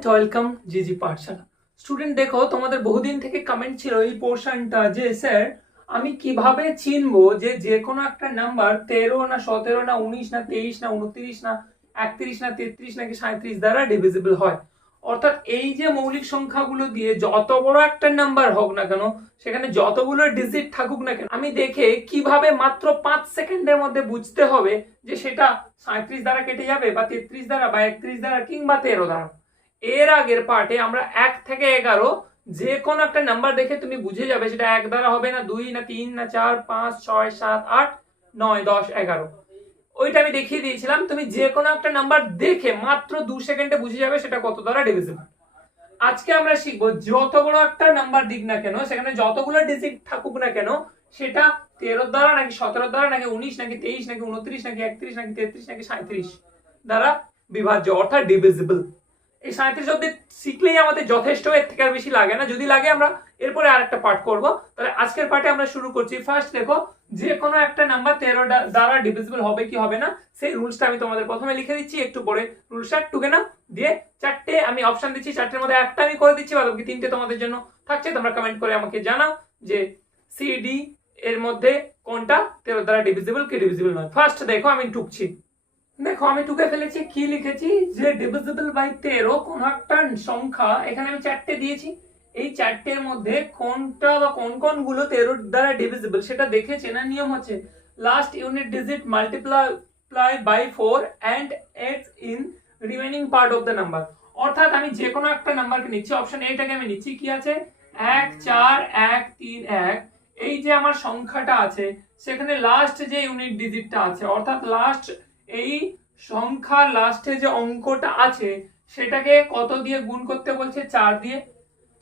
Student welcome জিজি পাঠশালা। Student দেখো, তোমাদের বহুদিন থেকে কমেন্ট ছিল এই পোর্শনটা যে স্যার আমি কিভাবে চিনবো যে যে কোনো একটা নাম্বার 13 না 17 না 19 না 23 না 29 না 31 না 33 নাকি 37 দ্বারা ডিভিজিবল হয়। অর্থাৎ এই যে মৌলিক সংখ্যাগুলো দিয়ে যত বড় একটা নাম্বার হোক না কেন, সেখানে যতগুলো ডিজিট থাকুক না কেন, আমি দেখে কিভাবে মাত্র 5 সেকেন্ডের মধ্যে বুঝতে হবে যে সেটা 37 দ্বারা কেটে যাবে বা 33 দ্বারা বা 31 দ্বারা কিংবা 13 দ্বারা। এর আগের পার্টে আমরা 1 থেকে 11 যে কোনো একটা নাম্বার দেখে তুমি বুঝে যাবে সেটা 1 দ্বারা হবে না, 2 না 3 না 4 5 6 7 8 9 10 11। ওইটা আমি দেখিয়ে দিয়েছিলাম, তুমি যে কোনো একটা নাম্বার দেখে মাত্র 2 সেকেন্ডে বুঝে যাবে সেটা কত দ্বারা ডিভিজিবল। আজকে আমরা শিখবো যত বড় একটা নাম্বার দিক না কেন, সেখানে যতগুলো ডিজিট থাকুক না কেন, সেটা 13 দ্বারা নাকি 17 দ্বারা নাকি 19 নাকি 23 নাকি 29 নাকি 31 নাকি 33 নাকি 37 দ্বারা বিভাজ্য অর্থাৎ ডিভিজিবল। এই 37 অব্দি শিখলেই আমাদের যথেষ্ট, এর থেকে আর বেশি লাগে না। যদি লাগে আমরা এরপরে আরেকটা পার্ট করব। তাহলে আজকের পার্টে আমরা শুরু করছি। ফার্স্ট দেখো, যে কোনো একটা নাম্বার 13 দ্বারা ডিভিজিবল হবে কি হবে না সেই রুলসটা আমি তোমাদের প্রথমে লিখে দিচ্ছি, একটু পরে রুলসটা টুকে নাও। দিয়ে চারটে আমি অপশন দিচ্ছি, চারটের মধ্যে একটা আমি করে দিচ্ছি, বাকি তিনটে তোমাদের জন্য থাকছে। তোমরা কমেন্ট করে আমাকে জানাও যে সি ডি এর মধ্যে কোনটা 13 দ্বারা ডিভিজিবল কি ডিভিজিবল নয়। ফার্স্ট দেখো আমি টুকছি। দেখো আমি টুকে ফেলেছি, কি লিখেছি যে ডিভিজিবল বাই 13 কোন একটা সংখ্যা, এখানে আমি চারটে দিয়েছি। এই চারটের মধ্যে কোনটা বা কোন কোন গুলো 13 দ্বারা ডিভিজিবল সেটা দেখে চেনার নিয়ম হচ্ছে last unit digit multiply by 4 and X in remaining part of the number. অর্থাৎ আমি যে কোনো একটা নাম্বারকে নিচ্ছি, অপশন এইটাকে আমি নিচ্ছি, কি আছে 1 4 1 3 1। এই যে আমার সংখ্যাটা আছে সেখানে লাস্ট যে ইউনিট ডিজিটটা আছে, অর্থাৎ লাস্ট এই সংখ্যার লাস্টে যে অঙ্কটা আছে সেটাকে কত দিয়ে গুণ করতে বলছে, 4 দিয়ে।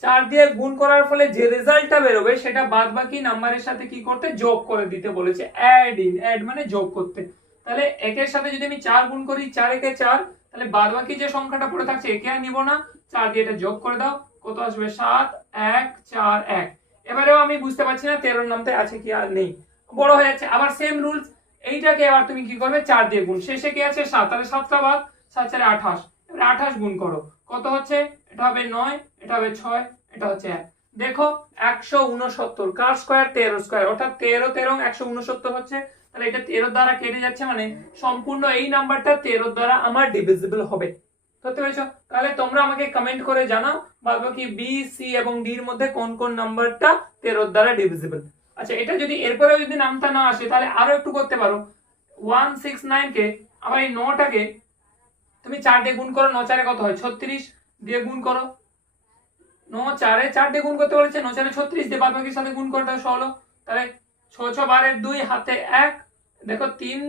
4 দিয়ে গুণ করার ফলে যে রেজাল্টটা বেরোবে সেটা বাদ বাকি নাম্বারের সাথে কি করতে, যোগ করে দিতে বলেছে। অ্যাড মানে যোগ করতে। তাহলে একের সাথে যদি আমি 4 গুণ করি, 4 একে 4, তাহলে বাদ বাকি যে সংখ্যাটা পড়ে থাকছে একে আর নিব না, 4 দিয়ে এটা যোগ করে দাও, কত আসবে 7 1 4 1। এবারেও আমি বুঝতে পারছি না 13 নামতে আছে কি আর নেই, বড় হয়ে যাচ্ছে। আবার সেম রুলস, এইটাকে আবার তুমি কি করবে, 4 দিয়ে গুণ, শেষে কি আছে 7, তাহলে 7টা বাদ, 7 4 28। এবারে 28 গুণ করো, কত হচ্ছে, এটা হবে 9, এটা হবে 6, এটা হচ্ছে 1। দেখো 169 কার স্কয়ার, 13 স্কয়ার, অর্থাৎ 13 13 169 হচ্ছে। তাহলে এটা 13 দ্বারা কেটে যাচ্ছে, মানে সম্পূর্ণ এই নাম্বারটা 13 দ্বারা আমার ডিভিজিবল হবে। বুঝতে পেরেছো? তাহলে তোমরা আমাকে কমেন্ট করে জানাও বলবো কি বি সি এবং ডি এর মধ্যে কোন কোন নাম্বারটা 13 দ্বারা ডিভিজিবল। আচ্ছা, এটা যদি এরপরে যদি নামটা না আসে তাহলে আরো একটু করতে পারো। 169 কে আবার এই 9টাকে তুমি 4 দিয়ে গুণ করো, 9 4 কত হয় 36 দিয়ে গুণ করো, 9 4 4 দিয়ে গুণ করতে বলেছে, 9 4 36 দিয়ে বাদ বাকির সাথে গুণ করে দাও 16। তাহলে 6 6 12 2 হাতে 1, দেখো 3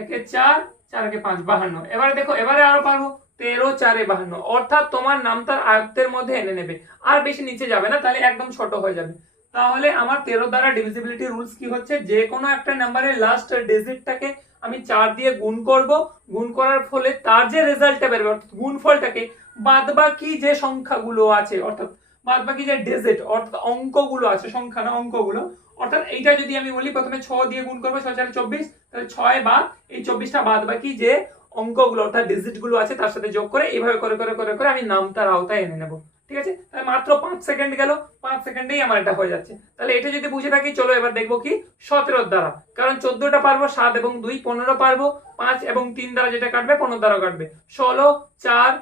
একে 4 4 একে 5 52। এবারে দেখো, এবারে আরো পারবো 13 4 52, অর্থাৎ তোমার নামটার আয়ত্তের মধ্যে এনে নেবে, আর বেশি নিচে যাবে না, তাহলে একদম ছোট হয়ে যাবে। তাহলে আমার 13 দ্বারা ডিভিজিবিলিটি রুলস কি হচ্ছে, যে কোনো একটা নাম্বারের লাস্ট ডিজিটটাকে আমি 4 দিয়ে গুণ করব, গুণ করার ফলে তার যে রেজাল্টটা বেরোবে অর্থাৎ গুণফলটাকে বাদবাকি যে সংখ্যাগুলো আছে, অর্থাৎ বাদবাকি যে ডিজিট অর্থাৎ অঙ্কগুলো আছে, সংখ্যা না অঙ্কগুলো, অর্থাৎ এইটা যদি আমি বলি প্রথমে 6 দিয়ে গুণ করবো, 6 4 24, তাহলে 6 বা এই 24টা বাদবাকি যে অঙ্কগুলো অর্থাৎ ডিজিট গুলো আছে তার সাথে যোগ করে এইভাবে করে করে করে করে আমি নামটার আওতায় এনে নেব। ঠিক আছে, তাহলে মাত্র 5 সেকেন্ড গেল, 5 সেকেন্ডেই আমার এটা হয়ে যাচ্ছে। তাহলে এটা যদি বুঝে থাকি, চলো এবার দেখবো কি 17 দ্বারা, কারণ 14টা পারবো, 7 এবং 2 15 পারবো, 5 এবং 3 দ্বারা যেটা কাটবে 15 দ্বারা কাটবে, 16 4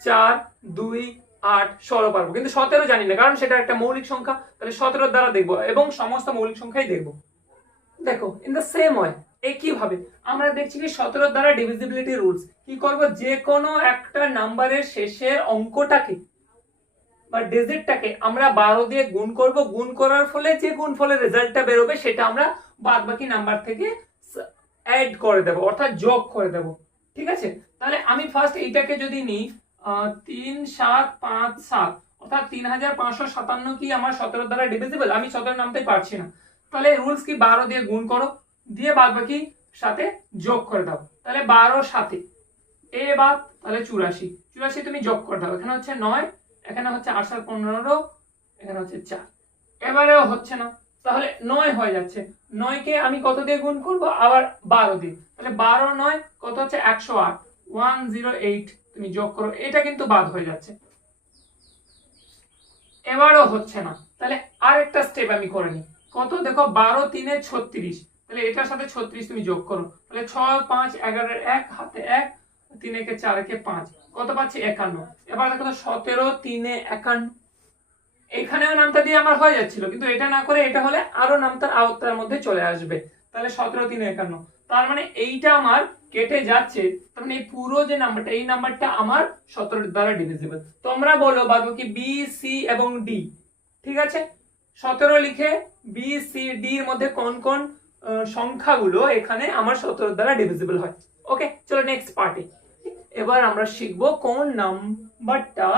4 2 8 16 পারবো, কিন্তু 17 জানি না কারণ সেটা একটা মৌলিক সংখ্যা। তাহলে 17 দ্বারা দেখবো এবং সমস্ত মৌলিক সংখ্যাই দেখবো। দেখো ইন দ্য সেম ওয়ে একইভাবে আমরা দেখছি কি 17 দ্বারা ডিভিজিবিলিটি রুলস কি করব, যে কোনো একটা নাম্বারের শেষের অঙ্কটাকে বা ডিজিটটাকে আমরা 12 দিয়ে গুণ করব, গুণ করার ফলে যে গুণফলের রেজাল্টটা বেরোবে সেটা আমরা বাদবাকি নাম্বার থেকে অ্যাড করে দেব অর্থাৎ যোগ করে দেব। ঠিক আছে, তাহলে আমি ফার্স্ট এইটাকে যদি নিই 3 7 5 7, অর্থাৎ 3557 কি আমার 17 দ্বারা ডিভিজিবল, আমি 17 নামতে পারছি না। তাহলে রুলস কি 12 দিয়ে গুণ করো, দিয়ে বাদবাকি সাথে যোগ করে দাও, তাহলে 12 সাথে এ বাদ, তাহলে 84 84 তুমি যোগ করে দাও, এখানে হচ্ছে 9, এখানে হচ্ছে 8 7 15, এখানে হচ্ছে 4। এবারেও হচ্ছে না, তাহলে 9 হয়ে যাচ্ছে, 9 কে আমি কত দিয়ে গুণ করব, আবার 12 দিয়ে, তাহলে 12 9 কত হচ্ছে 108 108, তুমি যোগ করো, এটা কিন্তু বাদ হয়ে যাচ্ছে। এবারও হচ্ছে না, তাহলে আরেকটা স্টেপ আমি করে নিই। কত দেখো, 12 3 36, তাহলে এটার সাথে 36 তুমি যোগ করো, তাহলে 6 5 11 1 হাতে 1, 3 একে 4 একে 5, কত পাচ্ছি 51। এবার দেখো 17 3 51, এখানেও নামতা দিয়ে আমার হয়ে যাচ্ছিল, কিন্তু এটা না করে এটা হলে আরো নামতার আওতার মধ্যে চলে আসবে। তাহলে 17 3 51, তার মানে এইটা আমার কেটে যাচ্ছে, তার মানে এই পুরো যে নাম্বারটা, এই নাম্বারটা আমার 17 দ্বারা ডিভিজিবল। তোমরা বলো বাদবাকি বি সি এবং ডি, ঠিক আছে, 17 লিখে বি সি ডি এর মধ্যে কোন কোন সংখ্যাগুলো এখানে আমার 17 দ্বারা ডিভিজিবল হয়। ওকে, চলো নেক্সট পার্টে। এবার আমরা শিখবো কোন নাম্বারটা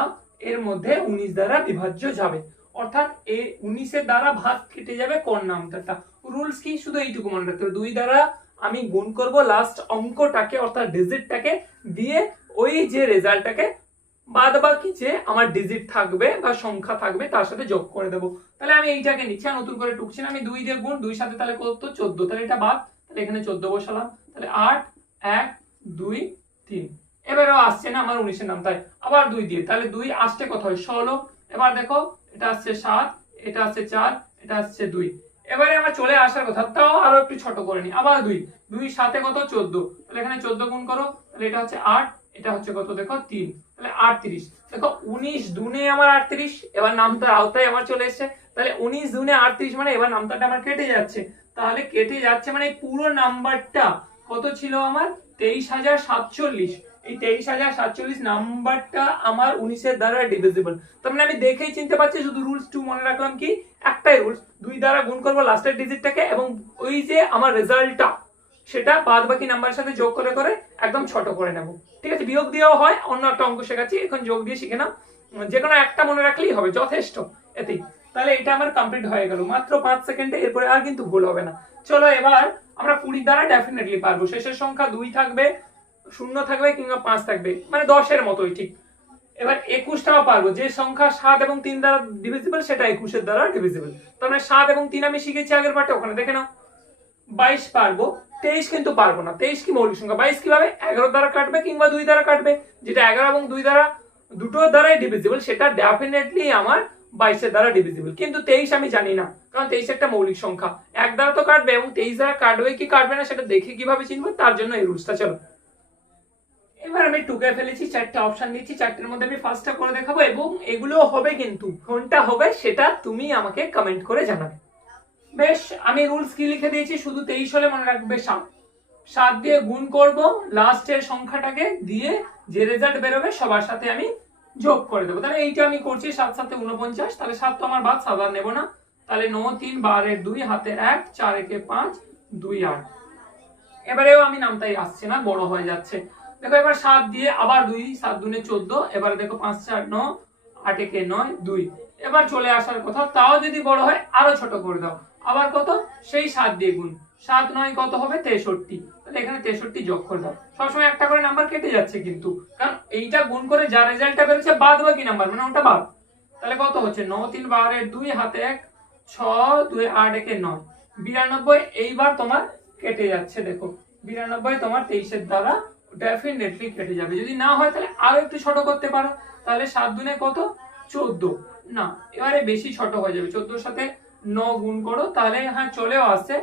এর মধ্যে 19 দ্বারা বিভাজ্য যাবে, অর্থাৎ এই 19 এর দ্বারা ভাগ কেটে যাবে কোন নাম্বারটা। রুলস কি, শুধু এইটুকু মনে রাখতে হবে, 2 দ্বারা আমি গুণ করব লাস্ট অঙ্কটাকে অর্থাৎ ডিজিটটাকে, দিয়ে ওই যে রেজাল্টটাকে বাদ বাকি যে আমার ডিজিট থাকবে বা সংখ্যা থাকবে তার সাথে যোগ করে দেবো। তাহলে আমি এইটাকে নিচ্ছি, আর নতুন করে টুকছি না, আমি 2 দিয়ে গুণ, 2 সাথে তাহলে কত 14, তাহলে এটা বাদ, তাহলে এখানে 14 বসালাম, তাহলে 8 1 2 3। এবারেও আসছে না আমার 19 এর নাম, তাই আবার 2 দিয়ে, তাহলে 2 আসছে কত হয় 16। এবার দেখো এটা আসছে 7, এটা আসছে 4, এটা আসছে 2। এবারে আমার চলে আসার কথা, তাও আরো একটু ছোট করে নি, আবার 2 2 সাথে কত 14, তাহলে এখানে 14 গুণ করো, তাহলে এটা হচ্ছে 8, এটা হচ্ছে কত দেখো 3, তাহলে 38। দেখো 19 দুনে আমার 38, এবার নামতার আওতায় আমার চলে এসেছে, তাহলে 19 দুনে 38 মানে এবার নামতাটা আমার কেটে যাচ্ছে, তাহলে কেটে যাচ্ছে মানে পুরো নাম্বারটা কত ছিল আমার 23,047। এই 23,047 নাম্বারটা আমার 19 এর দ্বারা ডিভিজিবল। তার মানে আমি দেখেই চিনতে পারছি, শুধু রুলস 2 মনে রাখলাম, কি একটাই রুলস, 2 দ্বারা গুণ করব লাস্টের ডিজিটটাকে, এবং ওই যে আমার রেজাল্টটা সেটা বাদ বাকি নাম্বারের সাথে যোগ করে করে একদম ছোট করে নেব। ঠিক আছে, বিয়োগ দিয়েও হয়, অন্য একটা অঙ্ক শেখাচ্ছি, এখন যোগ দিয়ে শিখে নাও, যে কোনো একটা মনে রাখলেই হবে, যথেষ্ট এতেই। তাহলে এটা আমার কমপ্লিট হয়ে গেল মাত্র 5 সেকেন্ডে, এরপরে আর কিন্তু ভুল হবে না। চলো এবার আমরা 20 দ্বারা ডেফিনেটলি পারবো, শেষের সংখ্যা 2 থাকবে, 0 থাকবে কিংবা 5 থাকবে, মানে 10 এর মতোই ঠিক। এবার 21টাও পারবো, যে সংখ্যা 7 এবং 3 দ্বারা ডিভিজিবল সেটা 21 এর দ্বারা ডিভিজিবল। তার মানে 7 এবং 3 আমি শিখেছি আগের পার্টে, ওখানে দেখে নাও। 22 পারবো, 23 কিন্তু পারবো না, 23 কি মৌলিক সংখ্যা, 22 কিভাবে 11 দ্বারা কাটবে কিংবা 2 দ্বারা কাটবে, যেটা 11 এবং 2 দ্বারা দুটোর দ্বারাই ডিভিজিবল সেটা ডেফিনেটলি আমার 22 এর দ্বারা ডিভিজিবল। কিন্তু 23 আমি জানি না, কারণ 23 একটা মৌলিক সংখ্যা, 1 দ্বারা তো কাটবে, এবং 23 দ্বারা কাটবে কি কাটবে না সেটা দেখে কিভাবে চিনবো, তার জন্য এই রুলসটা। চলো এবার আমি টুকে ফেলেছি, 4টা অপশন দিচ্ছি, 4টের মধ্যে আমি ফার্স্টটা করে দেখাবো, এবং এগুলো হবে, কিন্তু কোনটা হবে সেটা তুমি আমাকে কমেন্ট করে জানাবে। বেশ, আমি রুলস কি লিখে দিয়েছি, শুধু 23 হলে মনে রাখবে 7, 7 দিয়ে গুণ করব লাস্টের সংখ্যাটাকে, দিয়ে যে রেজাল্ট বেরোবে সবার সাথে আমি যোগ করে দেবো। তাহলে এইটা আমি করছি, 7 7 49, তাহলে 7 তো আমার বাদ, 7 আর নেবো না, তাহলে 9 3 12 2 হাতে 1 4 একে 5 2 8। এবারেও আমি নামটাই আসছে না, বড় হয়ে যাচ্ছে। দেখো এবার 7 দিয়ে আবার 2, 7 দুনে 14, এবারে দেখো 5 4 9 8 একে 9 2। এবার চলে আসার কথা, তাও যদি বড় হয় আরো ছোট করে দাও, আবার কত সেই 7 দিয়ে গুণ, 7 9 কত হবে 63, তাহলে এখানে 63 যোগ করে দাও। সবসময় একটা করে নাম্বার কেটে যাচ্ছে, কিন্তু কারণ এইটা গুণ করে যা রেজাল্টটা বেরোচ্ছে বাদ বাকি নাম্বার মানে ওটা বাদ। তাহলে কত হচ্ছে 9 3 12 2 হাতে 1 6 2 8 একে 9 92। এইবার তোমার কেটে যাচ্ছে, দেখো 92 তোমার 23 এর দ্বারা ডেফিনেটলি কেটে যাবে। যদি না হয় তাহলে আরো একটু ছোট করতে পারো, তাহলে 7 দুনে কত 14, না এবারে বেশি ছোট হয়ে যাবে, 14 সাথে 9 গুণ করো, তাহলে হ্যাঁ চলেও আসছে।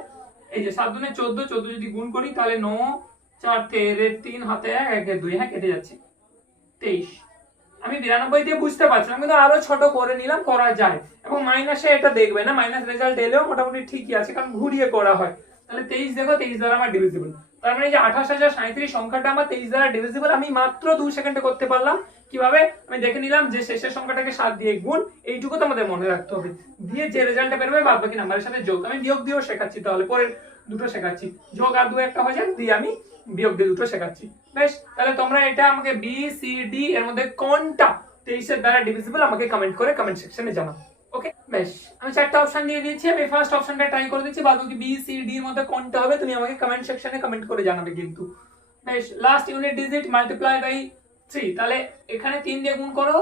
এই যে 7 দুনে 14, 14 যদি গুণ করি তাহলে 9 4 13 3 হাতে 1 1 2, হ্যাঁ কেটে যাচ্ছে 23। আমি 92 দিয়ে বুঝতে পারছিলাম, কিন্তু আরো ছোট করে নিলাম, করা যায়। এবং মাইনাসে এটা দেখবে না, মাইনাস রেজাল্ট এলেও মোটামুটি ঠিকই আছে, কারণ ঘুরিয়ে করা হয়। তাহলে 23 দেখো 23 দ্বারা আমার ডিভিজিবল, তার মানে যে 28,037 সংখ্যাটা আমার 23 দ্বারা ডিভিজিবল, আমি মাত্র 2 সেকেন্ডে করতে পারলাম। কিভাবে আমি দেখে নিলাম, যে শেষের সংখ্যাটাকে 7 দিয়ে গুণ, এইটুকু তো আমাদের মনে রাখতে হবে, দিয়ে যে রেজাল্টটা বেরোবে বাদ বাকি নাম্বারের সাথে যোগ। আমি বিয়োগ দিয়েও শেখাচ্ছি, তাহলে পরের দুটো শেখাচ্ছি, যোগ আর 2 একটা হয়ে যাক, দিয়ে আমি বিয়োগ দিয়ে দুটো শেখাচ্ছি। বেশ, তাহলে তোমরা এটা আমাকে বি সি ডি এর মধ্যে কোনটা 23 এর দ্বারা ডিভিজিবল আমাকে কমেন্ট করে কমেন্ট সেকশনে জানাও। ওকে, বেশ, আমি 4টা অপশন দিয়ে দিয়েছি, আমি ফার্স্ট অপশনটা ট্রাই করে দিচ্ছি, বাদ বাকি বি সি ডি এর মধ্যে কোনটা হবে তুমি আমাকে কমেন্ট সেকশনে কমেন্ট করে জানাবে কিন্তু। বেশ, last unit digit multiply by 3, তাহলে এখানে 3 দিয়ে গুণ করো,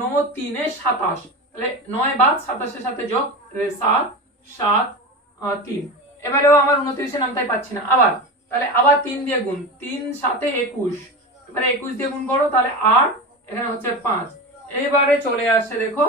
9 3 এ 27, তাহলে 9 বাদ 27 এর সাথে যোগ 7 7 3। এবারেও আমার 29 এর নামটাই পাচ্ছি না, আবার তাহলে আবার 3 দিয়ে গুণ, 3 7 এ 21, এবারে 21 দিয়ে গুণ করো, তাহলে 8, এখানে হচ্ছে 5। এইবারে চলে আসছে দেখো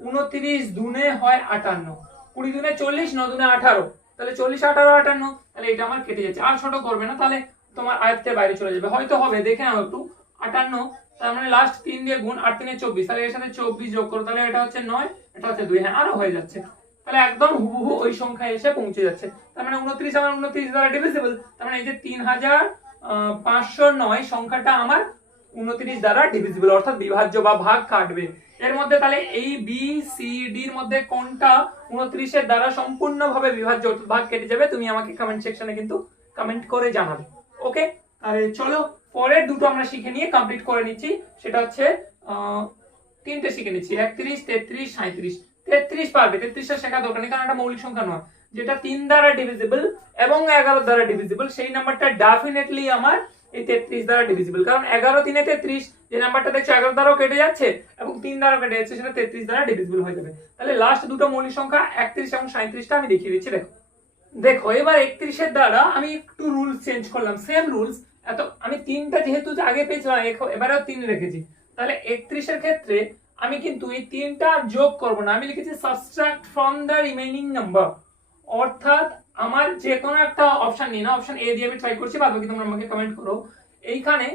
29 দুনে হয় 58, 20 দুনে 40, 9 দুনে 18, তাহলে 40, 18, 58, তাহলে এটা আমার কেটে যাচ্ছে। আর ছোট করবে না, তাহলে তোমার আয়ত্তের বাইরে চলে যাবে। হয়তো হবে, দেখে নাও একটু। 58, তার মানে লাস্ট 3 দিয়ে গুণ, 8 3 24, তাহলে এর সাথে 24 যোগ করো, তাহলে এটা হচ্ছে 9, এটা হচ্ছে 2, হ্যাঁ আরো হয়ে যাচ্ছে। তাহলে একদম হুবহু ওই সংখ্যায় এসে পৌঁছে যাচ্ছে। তার মানে 29 আমার 29 দ্বারা ডিভিজিবল। তার মানে এই যে 3509 সংখ্যাটা আমার 29 দ্বারা ডিভিজিবল, অর্থাৎ বিভাজ্য বা ভাগ কাটবে। এর মধ্যে তাহলে এই বি সি ডি এর মধ্যে কোনটা 29 এর দ্বারা সম্পূর্ণভাবে বিভাজ্য অর্থাৎ ভাগ কেটে যাবে, তুমি আমাকে কমেন্ট সেকশনে কিন্তু কমেন্ট করে জানাবে। ওকে, তাহলে চলো পরের দুটো আমরা শিখে নিয়ে কমপ্লিট করে নিচ্ছি। সেটা হচ্ছে তিনটে শিখে নিচ্ছি, 31, 33, 37। 33 পারবে, 33টা শেখা দরকার নেই, কারণ এটা মৌলিক সংখ্যা নয়। যেটা 3 দ্বারা ডিভিজিবল এবং 11 দ্বারা ডিভিজিবল, সেই নাম্বারটা ডেফিনেটলি আমার এই 33 দ্বারা ডিভিজিবল। কারণ 11 3 33, যে নাম্বারটা দেখছো 11 দ্বারাও কেটে যাচ্ছে এবং 3 দ্বারাও কেটে যাচ্ছে, সেটা 33 দ্বারা ডিভিজিবল হয়ে যাবে। তাহলে লাস্ট দুটো মৌলিক সংখ্যা 31 এবং 37টা আমি দেখিয়ে দিচ্ছি। দেখো দেখো এবার 31 এর দ্বারা আমি একটু রুলস চেঞ্জ করলাম, সেম রুলস। এত আমি 3টা যেহেতু আগে পেয়েছিলাম, এবারেও 3 রেখেছি। তাহলে 31 এর ক্ষেত্রে আমি কিন্তু এই 3টা যোগ করব না, আমি লিখেছি subtract from the remaining number. অর্থাৎ আমার যে কোনো একটা অপশন নিয়ে না, অপশন এ দিয়ে আমি ট্রাই করছি, বাদ বাকি তোমরা আমাকে কমেন্ট করো। এইখানে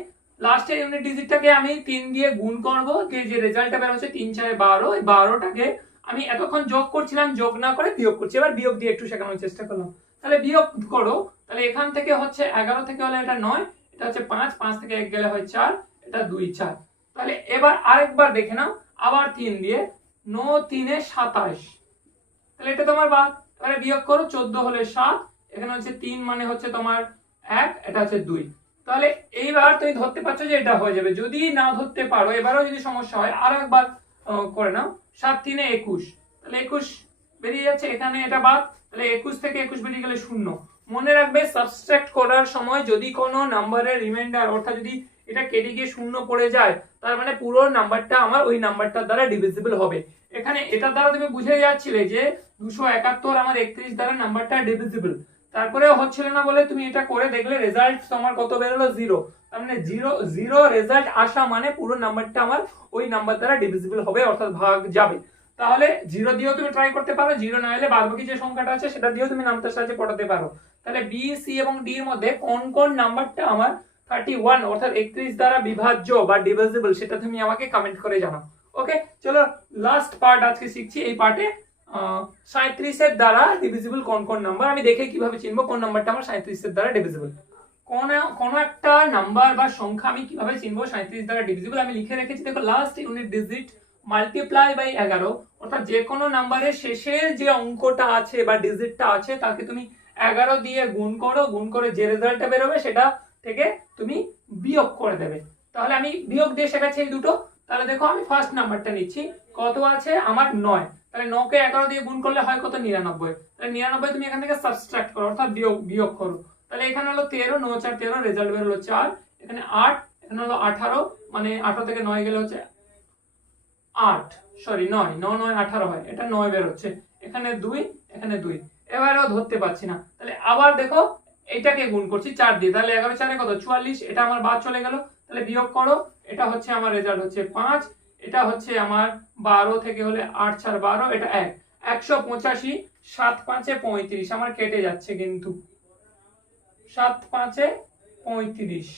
লাস্টের ইউনিট ডিজিটটাকে আমি 3 দিয়ে গুণ করব, যে রেজাল্টটা বের হচ্ছে 3 4 12, এই 12টাকে আমি এতক্ষণ যোগ করছিলাম, যোগ না করে বিয়োগ করছি। এবার বিয়োগ দিয়ে একটু শেখানোর চেষ্টা করলাম। তাহলে বিয়োগ করো, তাহলে এখান থেকে হচ্ছে 11 থেকে হলে এটা 9, এটা হচ্ছে 5, 5 থেকে 1 গেলে হয় 4, এটা 2 4। তাহলে এবার আরেকবার দেখে নাও, আবার 3 দিয়ে 9 3 27, তাহলে এটা তোমার বাদ। তাহলে বিয়োগ করো, 14 হলে 7, এখানে হচ্ছে 3 মানে হচ্ছে তোমার 1, এটা হচ্ছে 2। তাহলে এইবার তুমি ধরতে পারছো যে এটা হয়ে যাবে। যদি না ধরতে পারো, এবারও যদি সমস্যা হয়, আরো একবার করে নাও। 7 3 21, তাহলে 21 বেরিয়ে যাচ্ছে, এখানে এটা বাদ। তাহলে 21 থেকে 21 বেরিয়ে গেলে 0। মনে রাখবে সাবট্রাক্ট করার সময় যদি কোনো নাম্বারের রিমাইন্ডার, অর্থাৎ যদি এটা কেটে গিয়ে 0 পড়ে যায়, তার মানে পুরো নাম্বারটা আমার ওই নাম্বারটার দ্বারা ডিভিজিবল হবে। এখানে এটার দ্বারা তুমি বুঝে যাচ্ছিলে যে 271 আমার 31 দ্বারা নাম্বারটা ডিভিজিবল, তারপরেও হচ্ছিল না বলে তুমি এটা করে দেখলে রেজাল্ট তোমার কত বেরোলো, 0। তার মানে 0 রেজাল্ট আসা মানে পুরো নাম্বারটা আমার ওই নাম্বার দ্বারা ডিভিজিবল হবে, অর্থাৎ ভাগ যাবে। তাহলে 0 দিয়েও তুমি ট্রাই করতে পারো, 0 না হলে বাদবাকি যে সংখ্যাটা আছে সেটা দিয়েও তুমি নামটার সাহায্যে পড়াতে পারো। তাহলে বি সি এবং ডি এর মধ্যে কোন কোন নাম্বারটা আমার 31 অর্থাৎ 31 দ্বারা বিভাজ্য বা ডিভিজিবল, সেটা তুমি আমাকে কমেন্ট করে জানাও। ওকে, চলো লাস্ট পার্ট আজকে শিখছি। এই পার্টে 37 এর দ্বারা ডিভিজিবল কোন কোন নাম্বার, আমি দেখে কিভাবে চিনবো কোন নাম্বারটা আমার 37 এর দ্বারা ডিভিজিবল। কোন একটা নাম্বার বা সংখ্যা আমি কিভাবে চিনবো 37 দ্বারা ডিভিজিবল, আমি লিখে রেখেছি। দেখো last unit digit multiply by 11, অর্থাৎ যে কোনো নাম্বারের শেষের যে অঙ্কটা আছে বা ডিজিটটা আছে তাকে তুমি 11 দিয়ে গুণ করো, গুণ করে যে রেজাল্টটা বেরোবে সেটা থেকে তুমি বিয়োগ করে দেবে। তাহলে আমি বিয়োগ দিয়ে শেখাচ্ছি এই দুটো। তাহলে দেখো আমি ফার্স্ট নাম্বারটা নিচ্ছি, কত আছে আমার 9। তাহলে 9 কে 11 দিয়ে গুণ করলে হয় কত, 99। তাহলে 99 তুমি এখান থেকে সাবট্রাক্ট করো, অর্থাৎ বিয়োগ করো। তাহলে এখানে হলো 13, 9 4 13, রেজাল্ট বের হলো 4, এখানে 8, এখানে হলো 18, মানে 18 থেকে 9 গেলে হচ্ছে 8, সরি 9, 9 9 18 হয়, এটা 9 বের হচ্ছে, এখানে 2, এখানে 2। এবারেও ধরতে পারছি না, তাহলে আবার দেখো এটাকে গুণ করছি 4 দিয়ে, তাহলে 11 4 কত 44, এটা আমার বাদ চলে গেল। তাহলে বিয়োগ করো, এটা হচ্ছে আমার রেজাল্ট হচ্ছে 5, এটা হচ্ছে আমার 12 থেকে হলে 8 4 12, এটা 1, 185, 7 5 35 আমার কেটে যাচ্ছে, কিন্তু 7 5 35,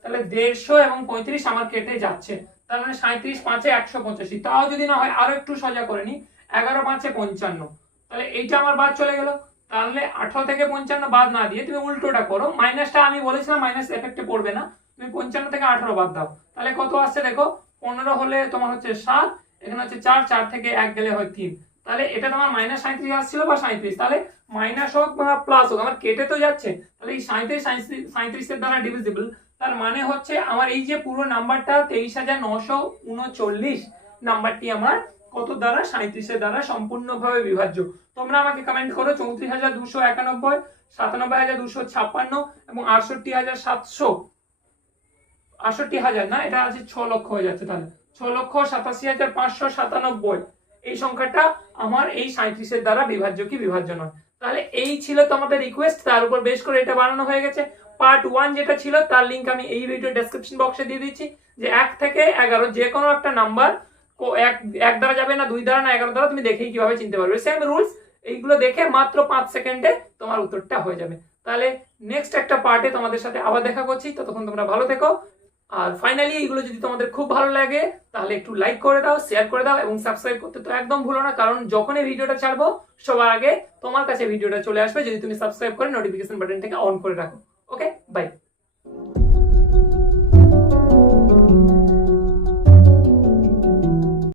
তাহলে 150 এবং 35 আমার কেটে যাচ্ছে। তার মানে 37 5 185। তাও যদি না হয় আরো একটু সোজা করে নি, 11 5 55, তাহলে এইটা আমার বাদ চলে গেল। তাহলে 18 থেকে 55 বাদ না দিয়ে তুমি উল্টোটা করো, মাইনাসটা আমি বলেছিলাম মাইনাস এফেক্টে পড়বে না, তুমি 55 থেকে 18 বাদ দাও, তাহলে কত আসছে দেখো, 15 হলে তোমার হচ্ছে 7, এখানে হচ্ছে 4, 4 থেকে 1 গেলে হয় 3। তাহলে এটা তোমার মাইনাস 37 আসছিল বা 37, তাহলে মাইনাস হোক বা প্লাস হোক আমার কেটে তো যাচ্ছে। তাহলে এই 37 এর দ্বারা ডিভিজিবল, তার মানে হচ্ছে আমার এই যে পুরো নাম্বারটা 23,939 নাম্বারটি আমার কত দ্বারা, 37 এর দ্বারা সম্পূর্ণভাবে বিভাজ্য। তোমরা আমাকে কমেন্ট করো 34,291, 97,256 এবং 68,700, 68,000 না, এটা আছে 6 লক্ষ হয়ে যাচ্ছে, তাহলে 6,87,597 এই সংখ্যাটা আমার এই 37 এর দ্বারা বিভাজ্য কি বিভাজ্য নয়। তাহলে এই ছিল তোমাদের রিকোয়েস্ট, তার উপর বেশ করে এটা বানানো হয়ে গেছে। পার্ট 1 যেটা ছিল তার লিংক আমি এই ভিডিও ডেসক্রিপশন বক্সে দিয়ে দিচ্ছি, যে 1 থেকে 11 যে কোনো একটা নাম্বার এক এক দ্বারা যাবে না, 2 দ্বারা না, 11 দ্বারা, তুমি দেখেই কিভাবে চিনতে পারবে। সেম রুলস, এইগুলো দেখে মাত্র 5 সেকেন্ডে তোমার উত্তরটা হয়ে যাবে। তাহলে নেক্সট একটা পার্টে তোমাদের সাথে আবার দেখা করছি, ততক্ষণ তোমরা ভালো থেকো। আর ফাইনালি এইগুলো যদি তোমাদের খুব ভালো লাগে তাহলে একটু লাইক করে দাও, শেয়ার করে দাও এবং সাবস্ক্রাইব করতে তো একদম ভুলো না, কারণ যখন এই ভিডিওটা ছাড়বো সবার আগে তোমার কাছে ভিডিওটা চলে আসবে যদি তুমি সাবস্ক্রাইব করে নোটিফিকেশন বাটনটাকে অন করে রাখো। ওকে, বাই।